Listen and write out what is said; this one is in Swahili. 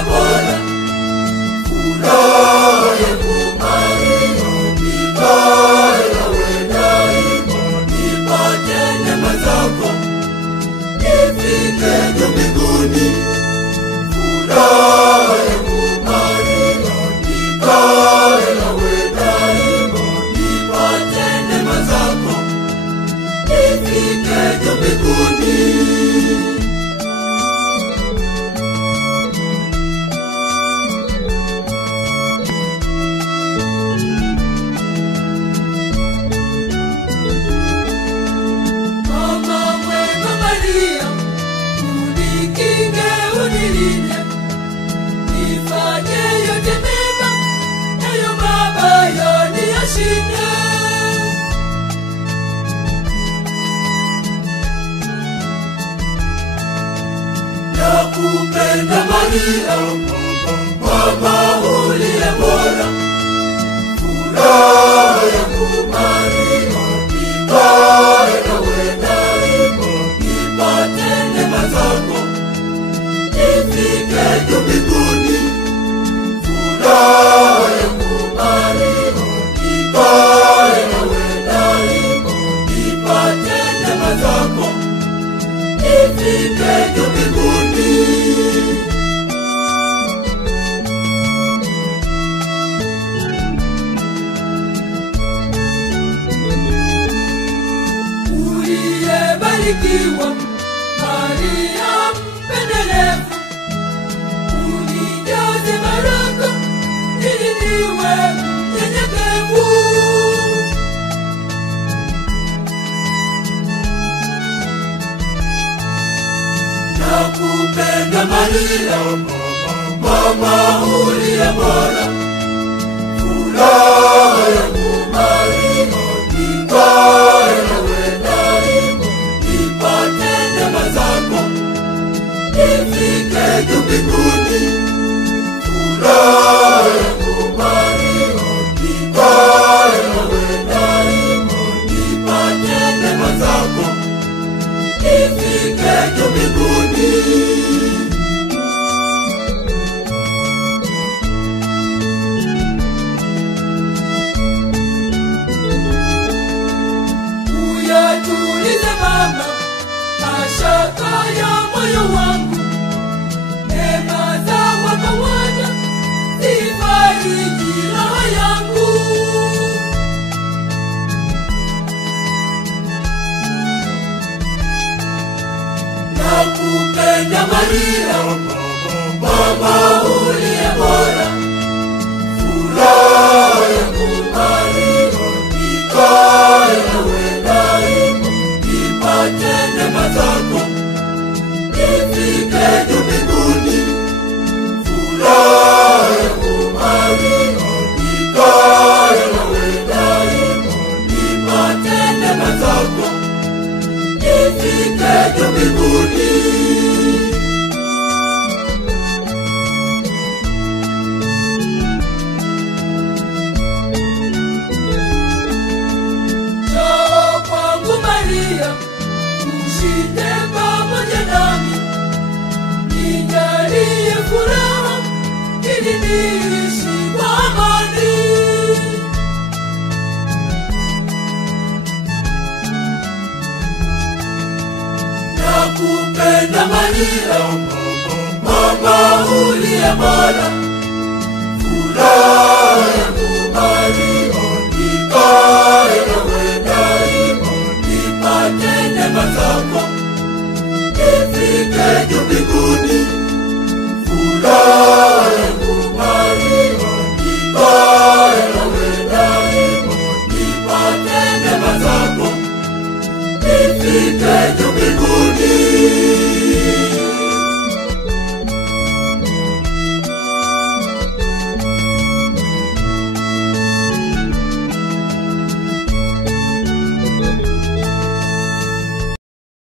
uliye bora. Furaha yangu Maria, nikae nawe daima, nipate neema zako, nifike juu mbinguni. Furaha yangu Maria, nikae nawe daima, nipate neema zako, nifike juu mbinguni. Unikinge, unilinde, nifanye yote mema, nayo mabaya niyashinde. Nakupenda Maria, mama uliye bora. Furaha yangu Maria, nikae nawe daima, nipate neema zako, nifike juu mbinguni. Furaha yangu Maria, nikae nawe daima, nipate neema zako, nifike juu mbinguni. Uliyebarikiwa Maria mpendelevu, unijaze baraka ili niwe mnyenyekevu. Nakupenda Maria, mama uliye bora. Furaha yangu Maria, nikae nawe daima, nipate neema zako, nifike juu mbinguni. Furaha yangu Maria, nikae nawe daima, nipate neema zako, nifike juu mbinguni. Uyatulize mama mashaka ya moyo wangu, neema za wako Bwana zifariji roho yangu. Nakupenda Maria, mama uliye bora. Furaha yangu Maria, nikae nawe daima, nipate neema zako, nifike juu mbinguni. Furaha yangu Maria, nikae nawe daima, nipate neema zako, nifike juu mbinguni. Njoo kwangu Maria, ushinde pamoja nami, nijalie furaha ili niishi kwa amani. Nakupenda Maria, mama uliye bora. Furaha yangu Maria, nikae nawe daima, nipate neema zako, nifike juu mbinguni. Furaha yangu Maria, nikae nawe daima, nipate neema zako, nifike juu